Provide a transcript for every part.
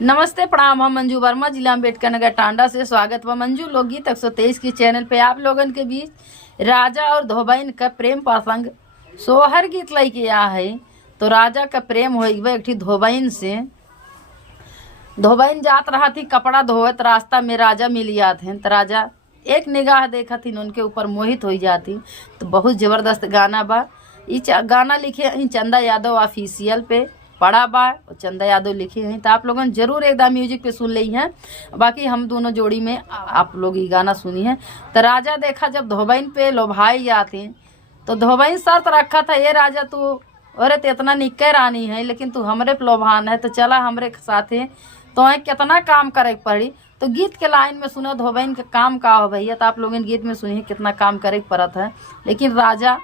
नमस्ते प्रणाम। हम मंजू वर्मा, जिला अम्बेडकर नगर टांडा से स्वागत व मंजू लोकगीत 123 की चैनल पे आप लोगन के बीच राजा और धोबैन का प्रेम प्रसंग सोहर गीत लेके आ है। तो राजा का प्रेम हो एक थी धोबैन से। धोबैन जात रहा थी कपड़ा धोवत, रास्ता में राजा मिल जाते हैं। तो राजा एक निगाह देखा थी उनके ऊपर मोहित हो जाती। तो बहुत ज़बरदस्त गाना बा। गाना लिखे चंदा यादव ऑफिशियल पे पड़ा बा और चंदा यादव लिखे हैं। तो आप लोगन जरूर एकदम म्यूजिक पे सुन ली हैं। बाकी हम दोनों जोड़ी में आप लोग ये गाना सुनी है। तो राजा देखा जब धोबैन पे लोभाई जाते तो धोबैन शर्त रखा था, ये राजा तू अरे तो इतना निक्के रानी है लेकिन तू हमरे पे लोभान है, तो चला हमरे साथे तो कितना काम करे पड़ी। तो गीत के लाइन में सुनो धोबैन का काम का हो भैया। तो आप लोगन गीत में सुनिए कितना काम करे पड़त है, लेकिन राजा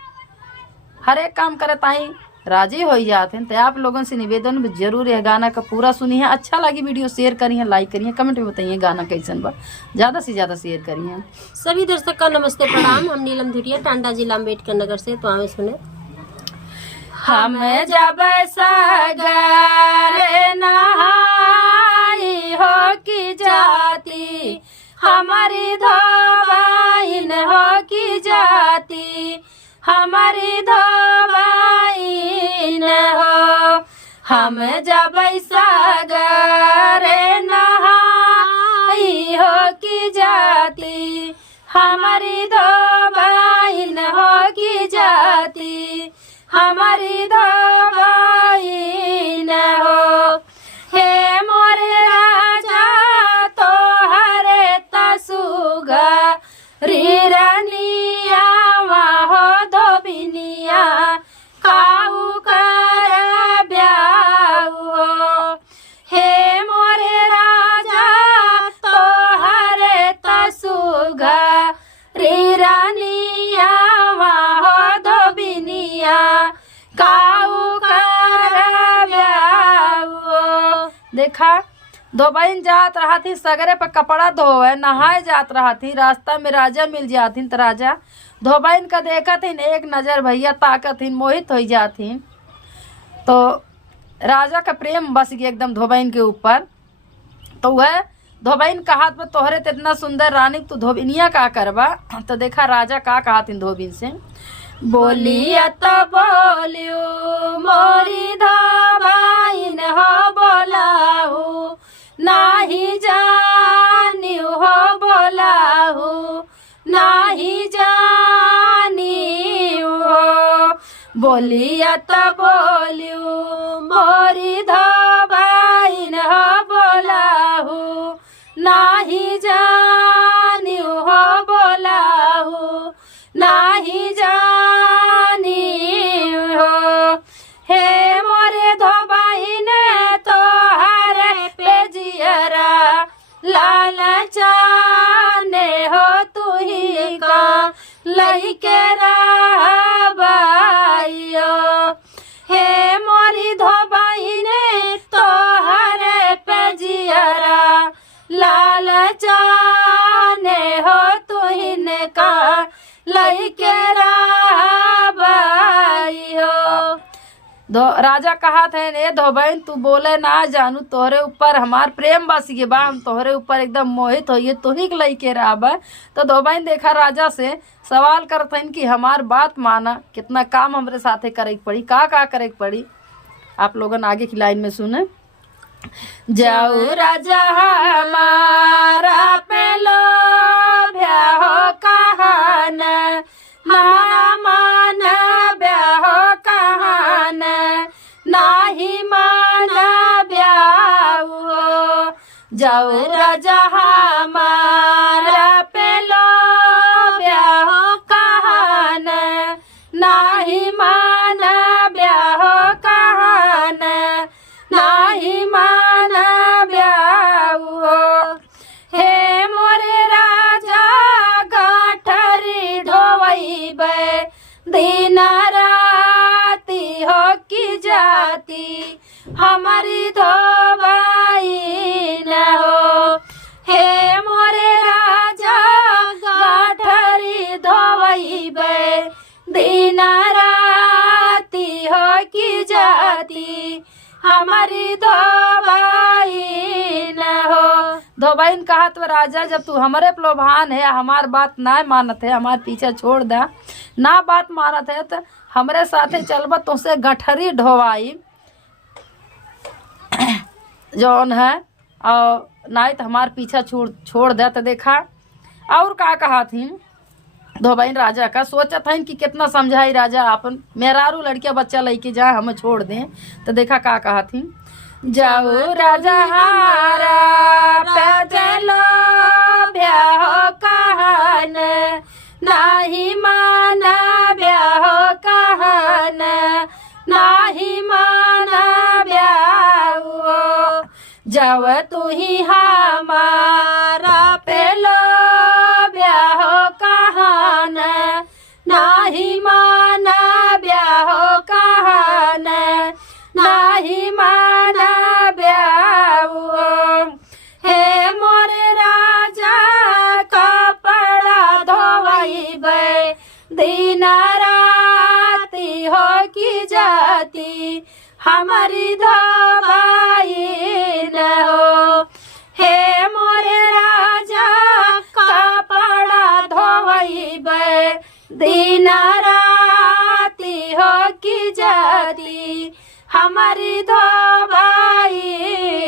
हर एक काम करे ताई राजी हो जाते हैं। तो आप लोगों से निवेदन में जरूर यह गाना का पूरा सुनिए। अच्छा लगी वीडियो शेयर करिए, लाइक करिए, कमेंट में बताइए गाना कैसन बा, ज़्यादा से ज़्यादा शेयर करिए। सभी दर्शक का नमस्ते प्रणाम। हम नीलम धुरिया टांडा जिला अम्बेडकर नगर से। तो हमें सुने हम जब सागर नहाई हो की जाती, हमारी धोबैन हो की जाती, हमारी धोबैन हो। हम जब सागर नहाई हो की जाती, हमारी धोबैन हो की जाती, हमारी धोबैन हो। हे मोरे राजा तोहरे तसुगा रीरनिया हो धोबिनिया काऊ कर ब्याऊ। हे मोरे राजा तोहरे तसुगा रीरनिया हो धोबिनिया काऊ कर ब्याऊ। देखा धोबैन जात रहा थी सगरे पर कपड़ा धोवे, नहाए जात रहा थी, रास्ता में राजा मिल जाती। तो राजा धोबैन का देखा थी एक नजर भैया ताकत थी, मोहित हो जाती। तो राजा का प्रेम बस गया एकदम धोबैन के ऊपर। तो वह धोबैन का हाथ में तोहरे तो इतना सुंदर रानी तू धोबिनिया का करबा। तो देखा राजा का कहा थी धोबिन से, बोलिया तो बोलियो मोरी धोबैन हो बोलाहू, नाही जानी हो बोलाहू, नाही जानी हो। बोलिया तो बोलियो मोरी धोबैन हो बोलाहू, नाही जानी हो बोलाहू, नाही जानी हो। हे मोरे धोबैन तोहरे पे जियरा लाल चाने हो, तू ही का लइके रहबाइयो। हे मोरी धोबैन तोहरे पे जियरा लाल चाने हो, तू ही का लइके रहबाइयो। राजा कहा थे ने धोबैन तू बोले ना जानू, तोहरे ऊपर हमार प्रेम बस गए बा, हम तोहरे ऊपर एकदम मोहित होइए, तू ही लइके रहबा। तो धोबैन देखा राजा से सवाल करथन कि हमार बात माना, कितना काम हमरे साथे करे पड़ी, का करे पड़ी। आप लोगन आगे की लाइन में सुने। जाऊ राजा हमारा पे लोभ्या हो कहन, हमारा मान ब्याहो कहन, नाही मान ब्याहो। जाऊ राजा हमारा पे लोभ्या हो कहन, नाही मान ब्याहो कहन, नाही मान ब्याहो। हे मोरे राजा गाठरी ढोवैबे, दिन राती हो की जाती, हमारी धोबैन हो। हे मोरे राजा गाठरी धोवैबे, दिन राती हो की जाती, हमारी धोबैन धोबैन कहा तो राजा जब तू हमारे प्लोभान है, हमार बात ना मानत है, हमार पीछे छोड़ दे, ना बात मानत है तो हमरे साथे चलबत तो से गठरी ढोवाई जौन है, और नहीं तो हमार पीछा छोड़ दे। तो देखा और का कहा थी धोबैन राजा का, सोचा था कि कितना समझाई राजा अपन मेहरारू लड़किया बच्चा लेके जाए हमें छोड़ दें। तो देखा का कहा थी, जाओ राजा हमारा पैदलो ब्याह कहन, नाही माना ब्याह कहन, नाही माना ब्याह, जब तू ही हमारा पेलो ब्याह कहन, नाही माना ब्याह कहन, नाही माना ब्याह। हे मोरे राजा कपड़ा धोवैबे, दिन राती हो की जाती, हमारी धोबाई न हो। हे मोरे राजा कपड़ा धोवैबे, दिन राती हो की जाती, हमारी धोबाई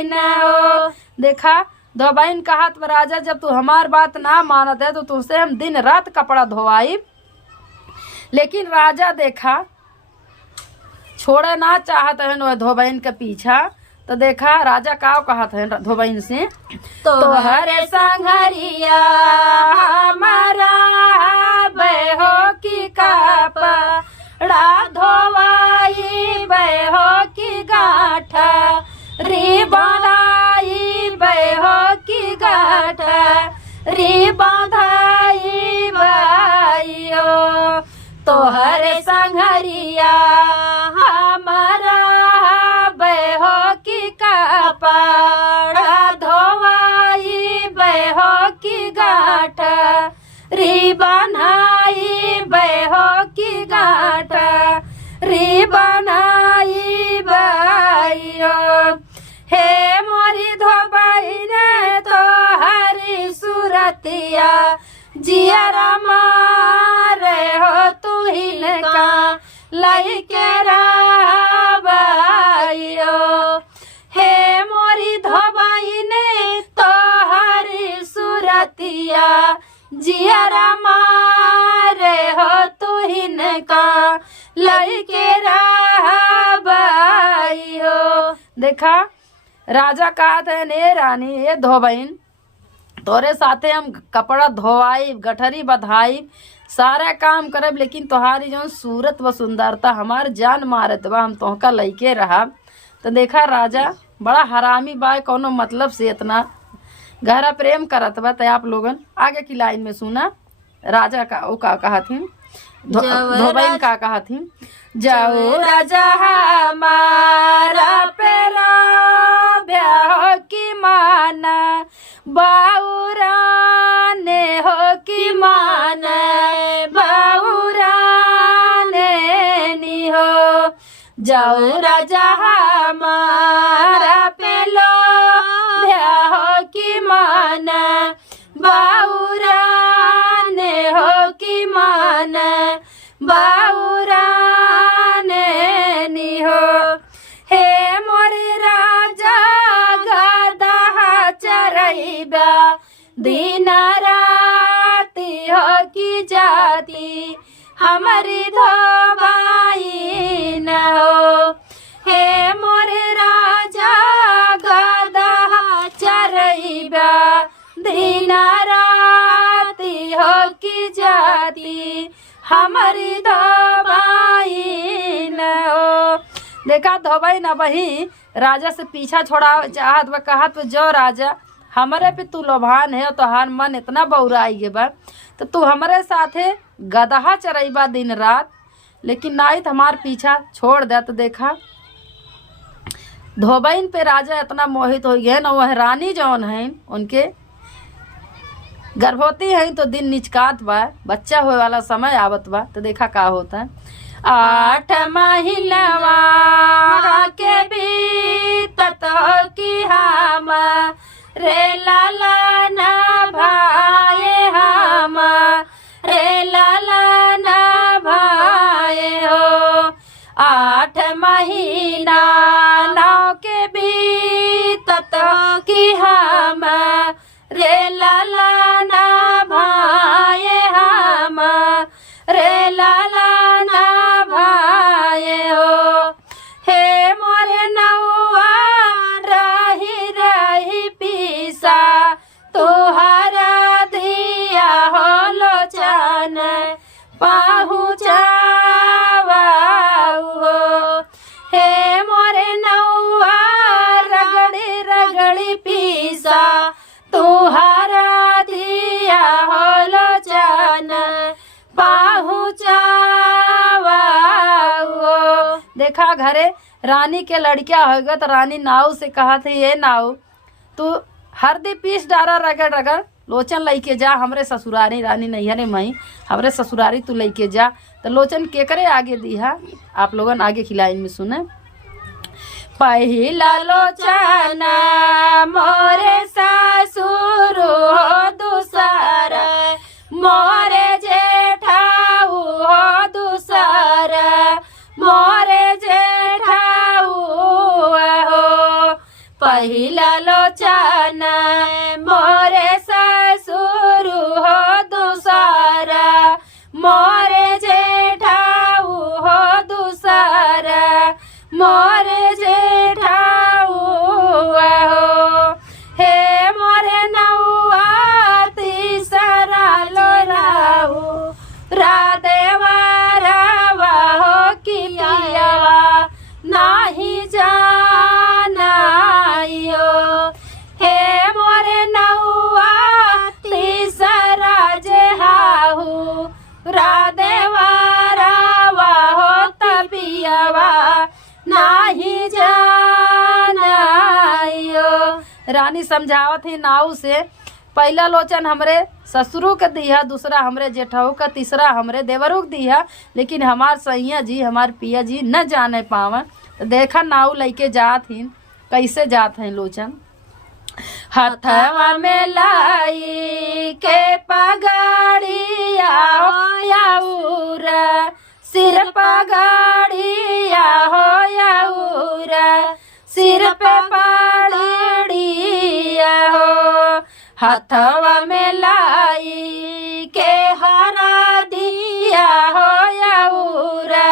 न हो। देखा धोबैन कहा तो राजा जब तू हमार बात ना मानत है तो तुझसे हम दिन रात कपड़ा धोवाई। लेकिन राजा देखा छोड़े ना चाहत है धोबैन के पीछा। तो देखा राजा का कहत है धोबैन से, तो हरे संघरिया हमारा बहो की कपड़ा धोवाई, बहो की गाठा री बनाई, बहो की गाठा री बांधाई बाइयो। तो हरे संघरिया हमारा बहो की कपड़ा धोवाई, बहो की गाठा री बनाई, बहो की गाठा री बनाई बाइयो। हे मोरी धोबैन तो हरी सूरतिया, जियरा मारे हो तू हिलका लइके राबाइयो। हे मोरी धोबैन तो हरी सूरतिया, जियरा मारे हो तू हिलका लइके राबाइयो। देखा राजा कहा था ने रानी ये धोबैन तोरे साथे हम कपड़ा धोवाई, गठरी बधाई, सारा काम करब, लेकिन तोहारी जो सूरत व सुंदरता हमार जान मारत बा, हम तोहका लइके रहा। तो देखा राजा बड़ा हरामी बा, कोनो मतलब से इतना गहरा प्रेम करत बा। तो आप लोगन आगे की लाइन में सुना राजा का वो का कहा थी, धोबैन का कहा थी, जाओ राजा हमारा पेरा ब्याह की माना, बाउरा ने हो की माना, बाउरा ने नी हो। जाओ राजा हमारा पेलो ब्याह की माना, बाउरा ने हो की माना, बाउरा ने नी हो। हे मोरे राजा गदहा चरैबा, दिन राती हो की जाती, हमारी धोबाई न हो। हे मोरे राजा गदहा चरैबा, दिन राती हो की जाती, हमारी धोबाई न हो। देखा धोबैन वही राजा से पीछा छोड़ा चाहत व कहत जो राजा हमारे पे तू लोभान है, तो हार मन इतना बौराई गे बा, तो तू हमारे साथे गदहा चरैबा दिन रात, लेकिन नाई तो हमार पीछा छोड़ दे। तो देखा धोबैन पे राजा इतना मोहित हो गए न, वह रानी जौन है उनके गर्भवती है, तो दिन निचकात बा, बच्चा होए वाला समय आवत बा। तो देखा का होता है, 8 महीनवा के बीतत की हम रे लाला ना भाए हम रे लाला ना भाए हो। 8 महीना नाव के बीतत कि हम रे लाला ना भाए हम रे लाला ना भाए हो। हे मोरे नौआ रही रही पीसा तुहरा दिया हो लोचन पहुँचावा हो। हे मोरे नौआ रगड़ी रगड़ी पीसा तुहरा दिया हो लोचन पहुँचावा हो। देखा घरे रानी के लड़किया होगा तो रानी नाव से कहा थी ये नाव तू हरदी पीस डारा रगड़ रगड़ लोचन लेके जा हमरे ससुरारी रानी नैहरे मई हमरे ससुरारी तू लेके जा। तो लोचन केकरे आगे दिया आप लोगन आगे खिलाइन में सुने। पहिला लोचन मोरे ससुर हो दूसरा मोरे जेठाऊ हो दूसरा मोरे जेठाऊ हो। पहिला लोचन मोरे ससुर हो दूसरा मोरे जेठाऊ हो दूसरा मोरे जेठाऊ हो। हे मोरे नौआ तीसरा लोराऊ रादेवा रावा हो किलियावा नाही जाना यो। हे मोरे नौआ तीसरा जेहाऊ रादेवा रावा हो तबियावा नाही जाना यो। रानी समझावत ही नाव से पहला लोचन हमरे ससुरु के दिया दूसरा हमरे जेठाऊ का तीसरा हमरे देवरू के दिया लेकिन हमार सैया जी हमार पिया जी न जाने पावन। तो देखा नाव लेके जात ही कैसे जात हैं लोचन। हथवा में लाई के पगाड़िया हो याऊरा सिर पगाड़िया हो याऊरा सिर पे पगड़िया हो। हथवा में लाई के हरा दिया हो याऊरा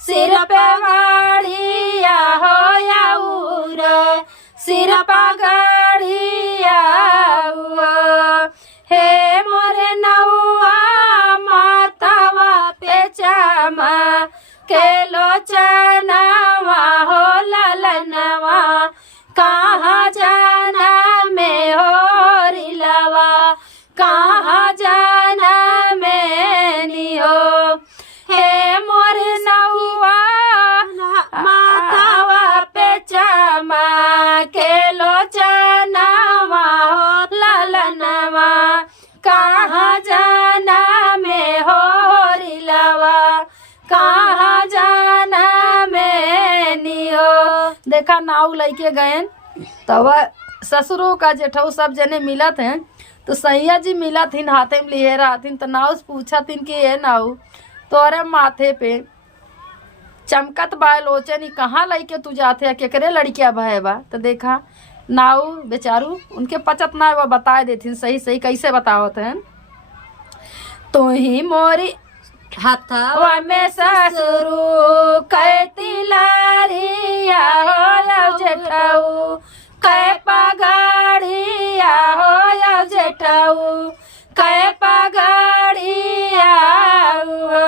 सिर पे पगड़िया हो याऊरा सिर पगड़िया हो। हे मोरे नौआ मातावा पे चामा के लोचनवा हो ललनवा कहाँ जाना में हो रिलवा कहाँ जाना में नी हो। हे मोरे नौआ मातावा पे चामा के लोचनवा हो ललनवा कहाँ जाना में हो रिलवा कहाँ जाना में नी हो। देखा नाव लेके गए तब ससुरों का जेठऊ सब जने मिलत हैं तो सैया जी मिलत हिन हाथे में लिए रहथिन। तो नाव से पूछा थिन कि ये नाव तोरे माथे पे चमकत बा लोचन कहाँ लेके तू जाते केकरे लड़किया भय बा। तो देखा नाव बेचारू उनके पचत ना वो बताए देथिन सही सही कैसे बतावत हैं। तो ही मोरी हथवा में ससुरु कहती लारिया हो जेठाऊ कै पगाड़िया हो जेठाऊ कै पगाड़िया हो।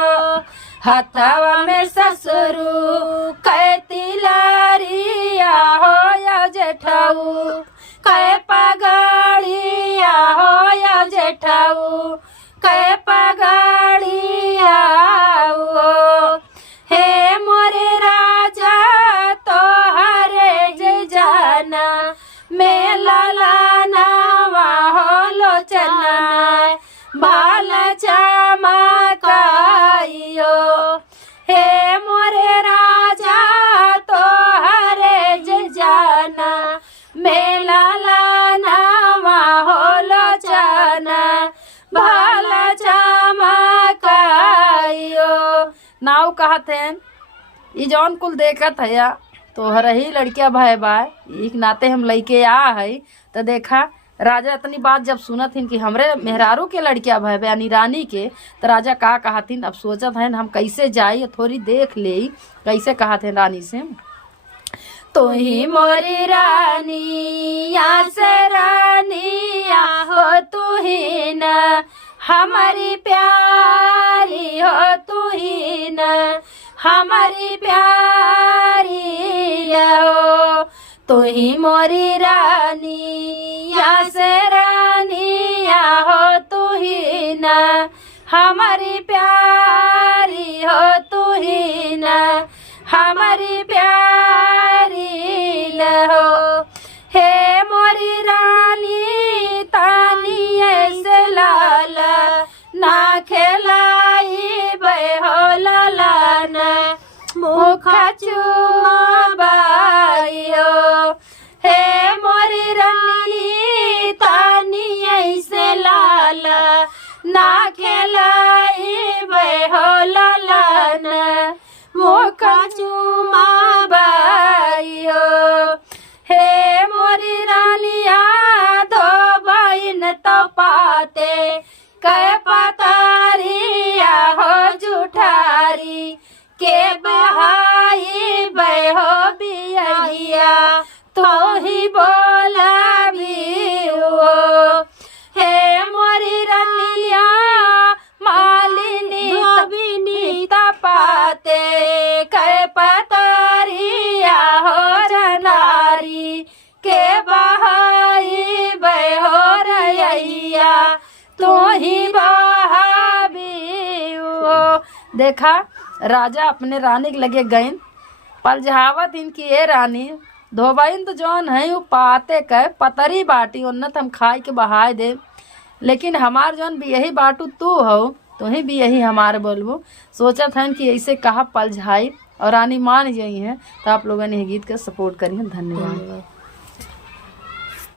हथवा में ससुरु कहती लारिया हो जेठाऊ कै पगाड़िया हो जेठाऊ कै पगाड़िया हो। हे मोरे राजा तोहरे जे जाना मेला लाना हो लोचना बाल चमकाइयो। हे मोरे राजा तोहरे जे जाना मेला लाना कहत हैं ई जौन कुल देखत है तोहर ही लड़किया भाई बा, एक नाते हम लइके आ है। तो देखा राजा इतनी बात जब सुनत हिन कि हमरे मेहरारू के लड़किया भाई बा यानी रानी के, तो राजा का कहथिन अब सोचत हैं हम कैसे जाई, थोड़ी देख ले कैसे कहत हैं रानी से। तो ही मोरी रानी या से रानिया हो तू ही न हमारी प्यारी हो तू ही न हमारी प्यारी हो। तो ही मोरी रानी या से रानिया हो तू ही न हमारी प्यारी हो तू ही न हमारी प्यारी हो। हे मोरी रानी तानी ऐसे लाला ना खेलाई बहो लालाना मुखा चुमाबाइयो। हे मोरी रानी तानी ऐसे लाला ना खेलाई बहो लालाना मुखा चुमाबाइयो। हे मोरी रानिया दो बहन तो पाते कै पतारिया हो जुठारी के बहाई बहो बिया तो ही बोला भी हो। हे मोरी रानिया मालिनी धोबिनी तपाते कै पतारिया हो जनारी के बहाई बहो रैया तो ही बहाबी हो। देखा राजा अपने रानी के लगे गईन पलझावत इनकी ए रानी धोबाइन तो जौन है वो पाते कह पतरी बाटी उन्नत हम खाए के बहाय दे, लेकिन हमार जौन भी यही बाटू तू हो तुम्हें भी यही हमारे बोलबो। सोचत हन कि ऐसे कहा पलझाई और रानी मान गई हैं। तो आप लोगों ने ये गीत का सपोर्ट करिए। धन्यवाद।